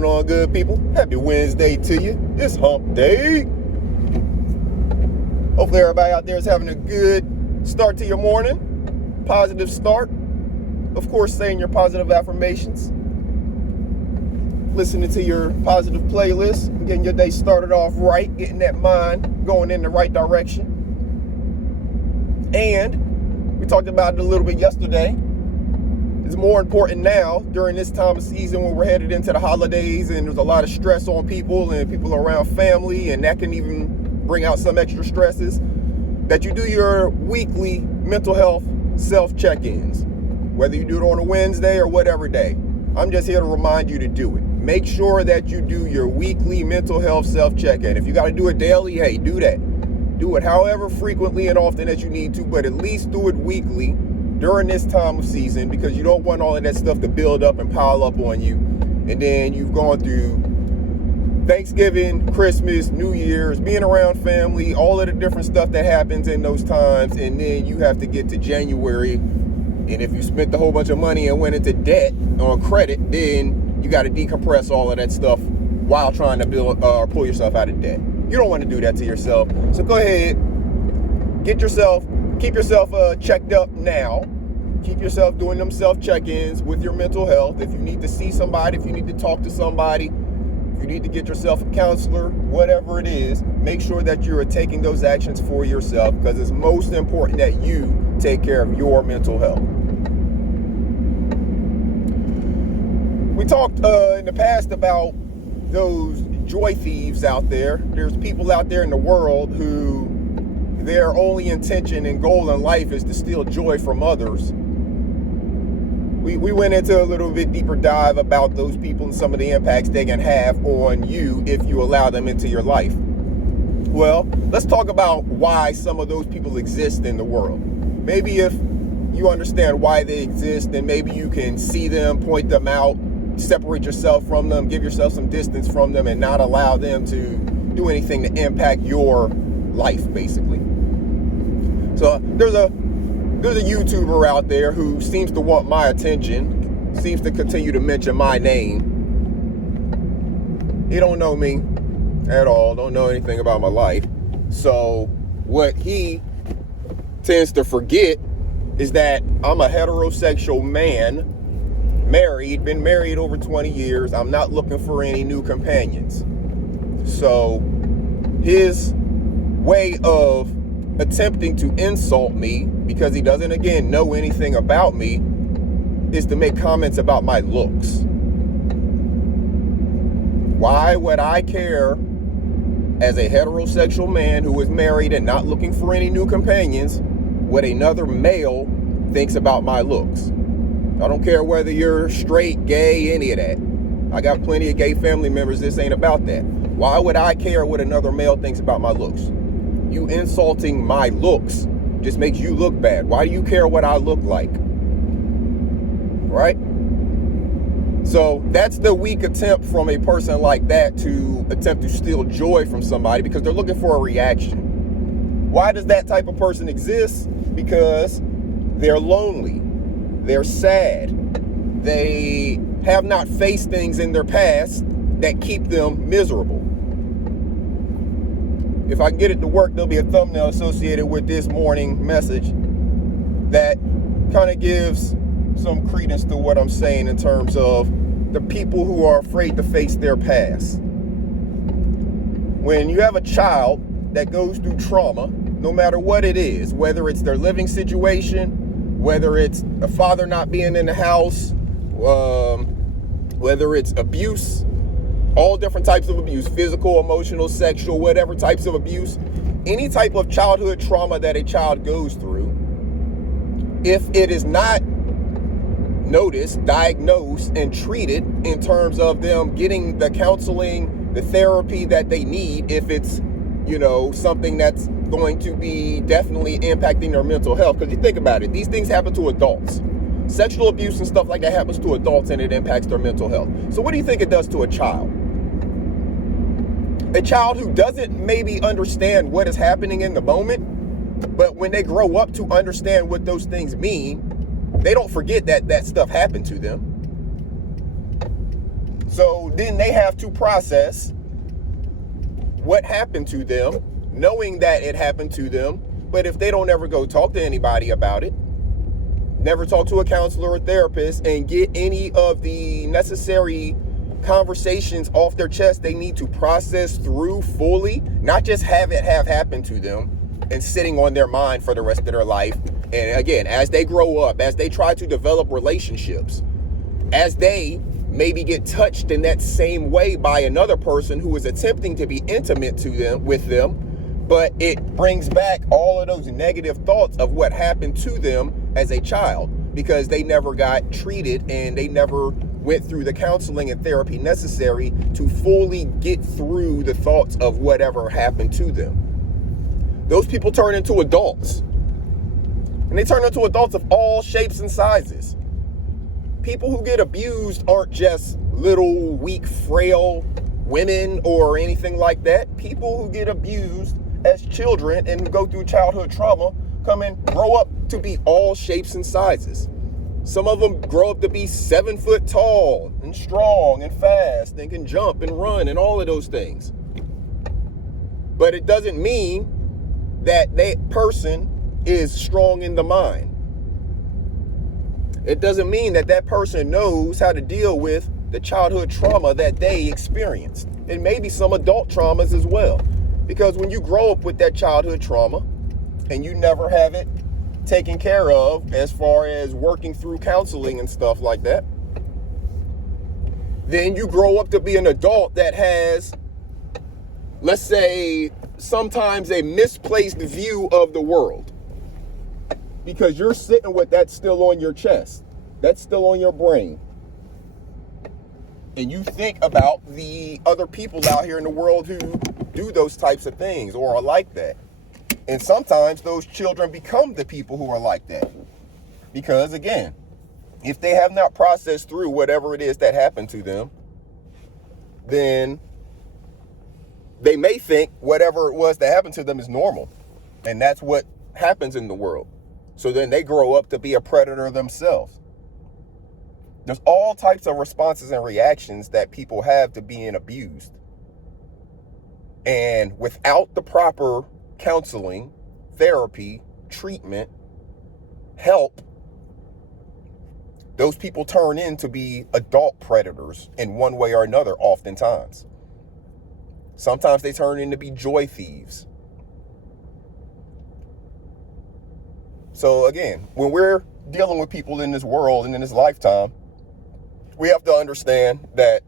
going on, good people? Happy Wednesday to you. It's hump day. Hopefully everybody out there is having a good start to your morning. Positive start. Of course, saying your positive affirmations. Listening to your positive playlist. Getting your day started off right. Getting that mind going in the right direction. And we talked about it a little bit yesterday. It's more important now during this time of season when we're headed into the holidays and there's a lot of stress on people and people around family, and that can even bring out some extra stresses, that you do your weekly mental health self-check-ins, whether you do it on a Wednesday or whatever day. I'm just here to remind you to do it. Make sure that you do your weekly mental health self-check-in. If you got to do it daily, hey, do that. Do it however frequently and often that you need to, but at least do it weekly during this time of season, because you don't want all of that stuff to build up and pile up on you. And then you've gone through Thanksgiving, Christmas, New Year's, being around family, all of the different stuff that happens in those times. And then you have to get to January. And if you spent a whole bunch of money and went into debt on credit, then you got to decompress all of that stuff while trying to pull yourself out of debt. You don't want to do that to yourself. So go ahead, keep yourself checked up now. Keep yourself doing them self-check-ins with your mental health. If you need to see somebody, if you need to talk to somebody, if you need to get yourself a counselor, whatever it is, make sure that you're taking those actions for yourself, because it's most important that you take care of your mental health. We talked in the past about those joy thieves out there. There's people out there in the world who their only intention and goal in life is to steal joy from others. We went into a little bit deeper dive about those people and some of the impacts they can have on you if you allow them into your life. Well, let's talk about why some of those people exist in the world. Maybe if you understand why they exist, then maybe you can see them, point them out, separate yourself from them, give yourself some distance from them, and not allow them to do anything to impact your life, basically. So there's a YouTuber out there who seems to want my attention, seems to continue to mention my name. He don't know me at all, don't know anything about my life. So what he tends to forget is that I'm a heterosexual man, been married over 20 years. I'm not looking for any new companions. So his way of attempting to insult me, because he doesn't, again, know anything about me, is to make comments about my looks. Why would I care, as a heterosexual man who is married and not looking for any new companions, what another male thinks about my looks? I don't care whether you're straight, gay, any of that. I got plenty of gay family members. This ain't about that. Why would I care what another male thinks about my looks? You insulting my looks just makes you look bad. Why do you care what I look like? Right? So that's the weak attempt from a person like that to attempt to steal joy from somebody, because they're looking for a reaction. Why does that type of person exist? Because they're lonely. They're sad. They have not faced things in their past that keep them miserable. If I can get it to work, there'll be a thumbnail associated with this morning message that kind of gives some credence to what I'm saying in terms of the people who are afraid to face their past. When you have a child that goes through trauma, no matter what it is, whether it's their living situation, whether it's a father not being in the house, whether it's abuse, all different types of abuse, physical, emotional, sexual, whatever types of abuse, any type of childhood trauma that a child goes through, if it is not noticed, diagnosed, and treated in terms of them getting the counseling, the therapy that they need, if it's, something that's going to be definitely impacting their mental health. Because you think about it, these things happen to adults. Sexual abuse and stuff like that happens to adults, and it impacts their mental health. So what do you think it does to a child? A child who doesn't maybe understand what is happening in the moment, but when they grow up to understand what those things mean, they don't forget that that stuff happened to them. So then they have to process what happened to them, knowing that it happened to them. But if they don't ever go talk to anybody about it, never talk to a counselor or therapist and get any of the necessary conversations off their chest they need to process through fully, not just have it have happened to them and sitting on their mind for the rest of their life. And again, as they grow up, as they try to develop relationships, as they maybe get touched in that same way by another person who is attempting to be intimate with them, but it brings back all of those negative thoughts of what happened to them as a child because they never got treated and they never went through the counseling and therapy necessary to fully get through the thoughts of whatever happened to them. Those people turn into adults. And they turn into adults of all shapes and sizes. People who get abused aren't just little, weak, frail women or anything like that. People who get abused as children and who go through childhood trauma come and grow up to be all shapes and sizes. Some of them grow up to be 7 foot tall and strong and fast and can jump and run and all of those things. But it doesn't mean that that person is strong in the mind. It doesn't mean that that person knows how to deal with the childhood trauma that they experienced. And maybe some adult traumas as well. Because when you grow up with that childhood trauma and you never have it taken care of as far as working through counseling and stuff like that, then you grow up to be an adult that has, let's say, sometimes a misplaced view of the world. Because you're sitting with that still on your chest. That's still on your brain. And you think about the other people out here in the world who do those types of things or are like that. And sometimes those children become the people who are like that. Because again, if they have not processed through whatever it is that happened to them, then they may think whatever it was that happened to them is normal. And that's what happens in the world. So then they grow up to be a predator themselves. There's all types of responses and reactions that people have to being abused. And without the proper counseling, therapy, treatment, help, those people turn into be adult predators in one way or another oftentimes. Sometimes they turn into be joy thieves. So again, when we're dealing with people in this world and in this lifetime, we have to understand that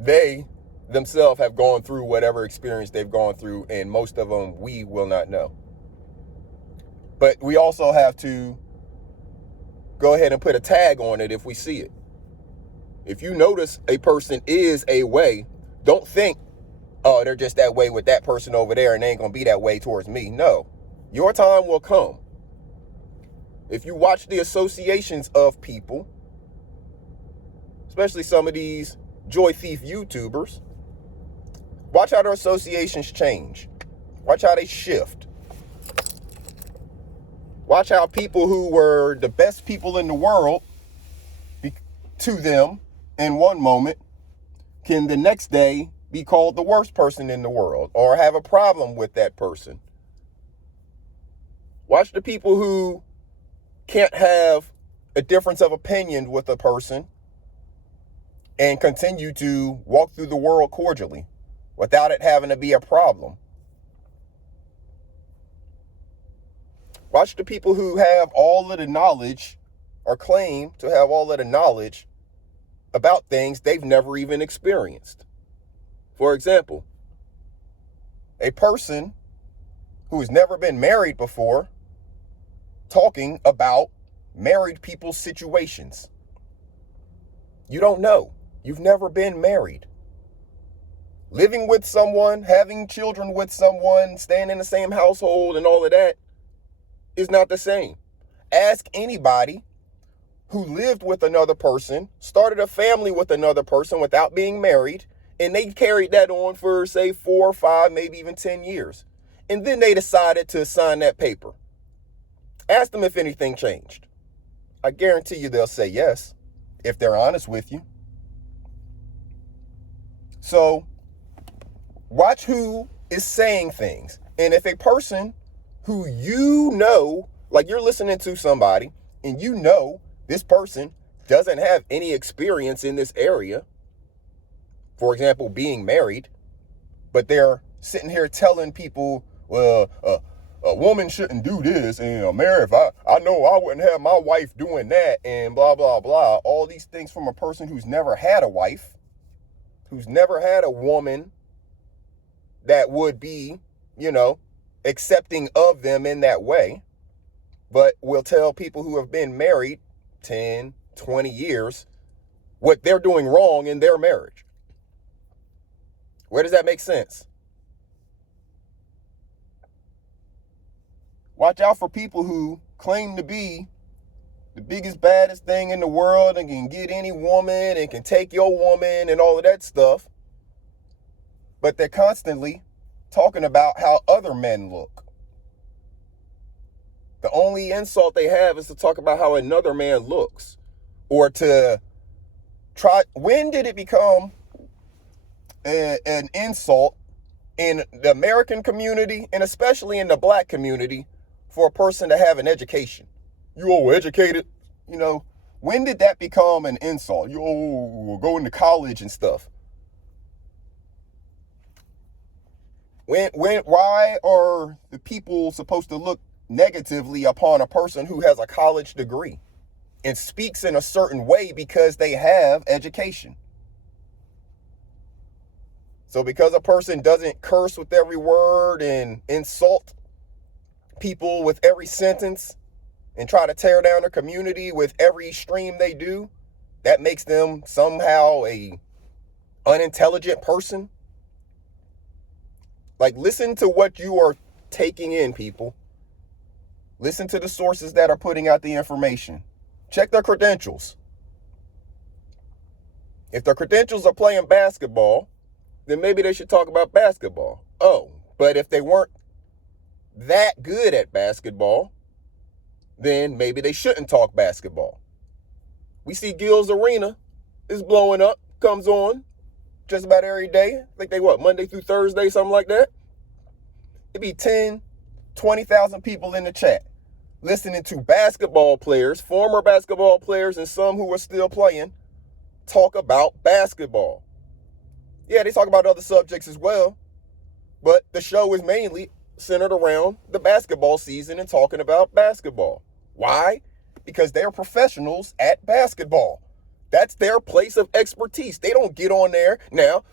they themselves have gone through whatever experience they've gone through, and most of them we will not know. But we also have to go ahead and put a tag on it if we see it. If you notice a person is a way, don't think, oh, they're just that way with that person over there and they ain't gonna be that way towards me. No, your time will come. If you watch the associations of people, especially some of these joy thief YouTubers, watch how their associations change. Watch how they shift. Watch how people who were the best people in the world to them in one moment can the next day be called the worst person in the world or have a problem with that person. Watch the people who can't have a difference of opinion with a person and continue to walk through the world cordially without it having to be a problem. Watch the people who have all of the knowledge or claim to have all of the knowledge about things they've never even experienced. For example, a person who has never been married before talking about married people's situations. You don't know. You've never been married. Living with someone, having children with someone, staying in the same household and all of that is not the same. Ask anybody who lived with another person, started a family with another person without being married, and they carried that on for, say, 4 or 5, maybe even 10 years. And then they decided to sign that paper. Ask them if anything changed. I guarantee you they'll say yes, if they're honest with you. So watch who is saying things. And if a person who like you're listening to somebody and this person doesn't have any experience in this area, for example, being married, but they're sitting here telling people, well, a woman shouldn't do this, and Mary, if I know I wouldn't have my wife doing that, and blah, blah, blah. All these things from a person who's never had a wife, who's never had a woman that would be, accepting of them in that way, but will tell people who have been married 10, 20 years what they're doing wrong in their marriage. Where does that make sense? Watch out for people who claim to be the biggest, baddest thing in the world and can get any woman and can take your woman and all of that stuff. But they're constantly talking about how other men look. The only insult they have is to talk about how another man looks, or to try. When did it become an insult in the American community, and especially in the black community, for a person to have an education? You all educated, when did that become an insult? You all going to college and stuff. Why are the people supposed to look negatively upon a person who has a college degree and speaks in a certain way because they have education? So because a person doesn't curse with every word and insult people with every sentence and try to tear down their community with every stream they do, that makes them somehow a unintelligent person? Like, listen to what you are taking in, people. Listen to the sources that are putting out the information. Check their credentials. If their credentials are playing basketball, then maybe they should talk about basketball. Oh, but if they weren't that good at basketball, then maybe they shouldn't talk basketball. We see Gil's Arena is blowing up, comes on just about every day. I think they Monday through Thursday, something like that. It'd be 10, 20,000 people in the chat listening to basketball players, former basketball players, and some who are still playing, talk about basketball. Yeah, they talk about other subjects as well, but the show is mainly centered around the basketball season and talking about basketball. Why? Because they're professionals at basketball. That's their place of expertise. They don't get on there. Now,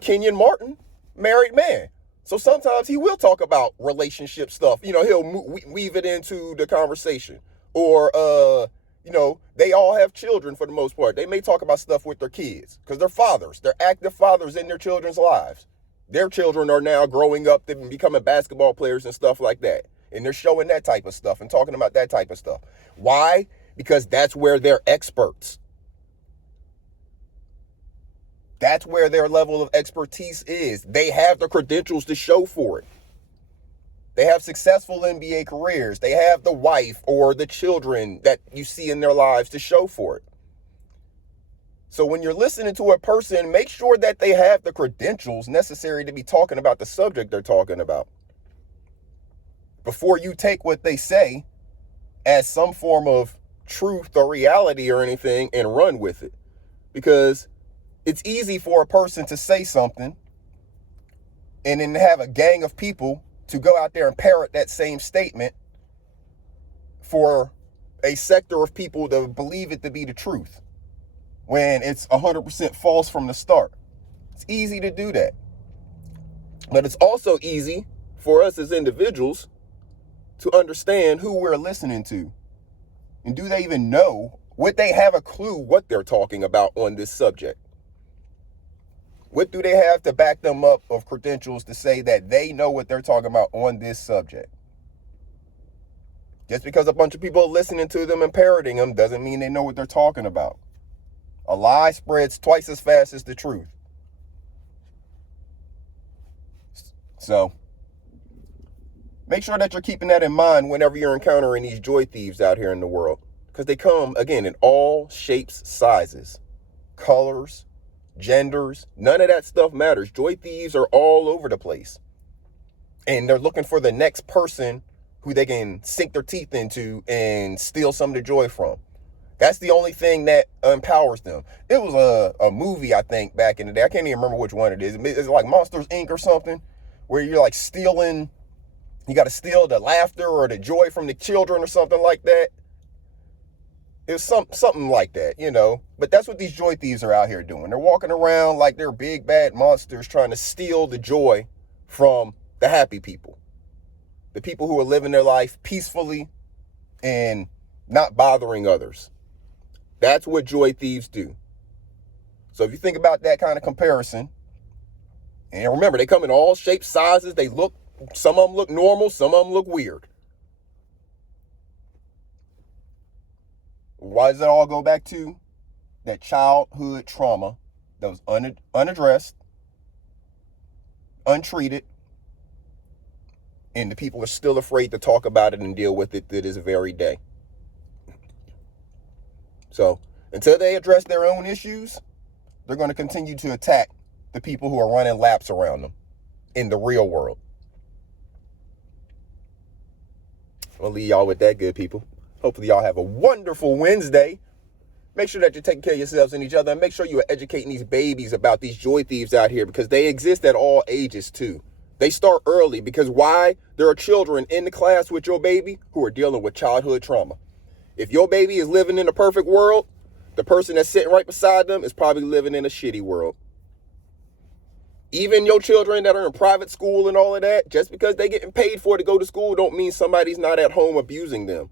Kenyon Martin, married man. So sometimes he will talk about relationship stuff. He'll weave it into the conversation. Or, they all have children for the most part. They may talk about stuff with their kids because they're fathers. They're active fathers in their children's lives. Their children are now growing up and becoming basketball players and stuff like that. And they're showing that type of stuff and talking about that type of stuff. Why? Because that's where they're experts. That's where their level of expertise is. They have the credentials to show for it. They have successful NBA careers. They have the wife or the children that you see in their lives to show for it. So when you're listening to a person, make sure that they have the credentials necessary to be talking about the subject they're talking about before you take what they say as some form of truth or reality or anything and run with it. Because it's easy for a person to say something and then have a gang of people to go out there and parrot that same statement for a sector of people to believe it to be the truth when it's 100% false from the start. It's easy to do that. But it's also easy for us as individuals to understand who we're listening to. And do they even know? Would they have a clue what they're talking about on this subject? What do they have to back them up of credentials to say that they know what they're talking about on this subject? Just because a bunch of people are listening to them and parroting them doesn't mean they know what they're talking about. A lie spreads twice as fast as the truth. So make sure that you're keeping that in mind whenever you're encountering these joy thieves out here in the world. Because they come, again, in all shapes, sizes, colors, genders, none of that stuff matters. Joy thieves are all over the place. And they're looking for the next person who they can sink their teeth into and steal some of the joy from. That's the only thing that empowers them. It was a movie, I think, back in the day. I can't even remember which one it is. It's like Monsters, Inc. or something, where you're like stealing, you got to steal the laughter or the joy from the children or something like that. It was something like that, you know. But that's what these joy thieves are out here doing. They're walking around like they're big, bad monsters trying to steal the joy from the happy people. The people who are living their life peacefully and not bothering others. That's what joy thieves do. So if you think about that kind of comparison, and remember, they come in all shapes, sizes. Some of them look normal, some of them look weird. Why does it all go back to that childhood trauma that was unaddressed, untreated, and the people are still afraid to talk about it and deal with it to this very day. So until they address their own issues, they're going to continue to attack the people who are running laps around them in the real world. I'll leave y'all with that, good people. Hopefully y'all have a wonderful Wednesday. Make sure that you're taking care of yourselves and each other, and make sure you are educating these babies about these joy thieves out here, because they exist at all ages too. They start early, because why? There are children in the class with your baby who are dealing with childhood trauma. If your baby is living in a perfect world, the person that's sitting right beside them is probably living in a shitty world. Even your children that are in private school and all of that, just because they're getting paid for to go to school don't mean somebody's not at home abusing them.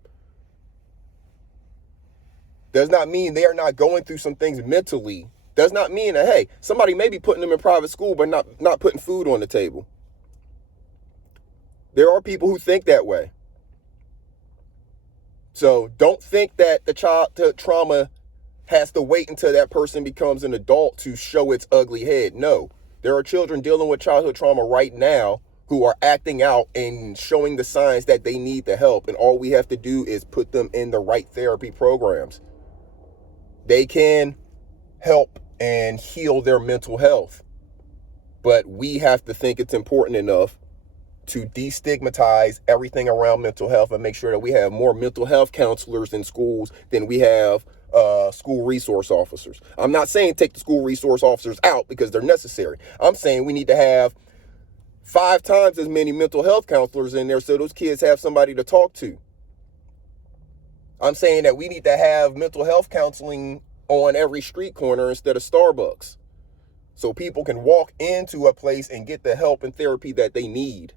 Does not mean they are not going through some things mentally. Does not mean that, hey, somebody may be putting them in private school but not putting food on the table. There are people who think that way. So don't think that the childhood trauma has to wait until that person becomes an adult to show its ugly head. No, there are children dealing with childhood trauma right now who are acting out and showing the signs that they need the help. And all we have to do is put them in the right therapy programs. They can help and heal their mental health. But we have to think it's important enough to destigmatize everything around mental health and make sure that we have more mental health counselors in schools than we have school resource officers. I'm not saying take the school resource officers out because they're necessary. I'm saying we need to have 5 times as many mental health counselors in there so those kids have somebody to talk to. I'm saying that we need to have mental health counseling on every street corner instead of Starbucks, so people can walk into a place and get the help and therapy that they need.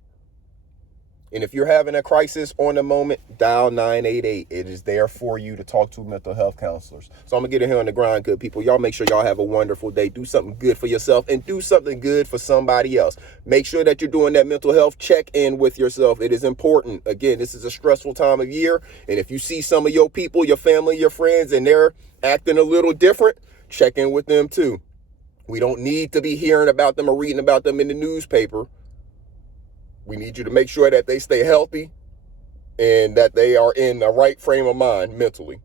And if you're having a crisis on the moment, dial 988. It is there for you to talk to mental health counselors. So I'm going to get in here on the grind, good people. Y'all make sure y'all have a wonderful day. Do something good for yourself and do something good for somebody else. Make sure that you're doing that mental health check-in with yourself. It is important. Again, this is a stressful time of year. And if you see some of your people, your family, your friends, and they're acting a little different, check in with them too. We don't need to be hearing about them or reading about them in the newspaper. We need you to make sure that they stay healthy and that they are in the right frame of mind mentally.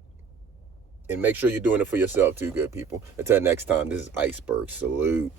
And make sure you're doing it for yourself too, good people. Until next time, this is Iceberg. Salute.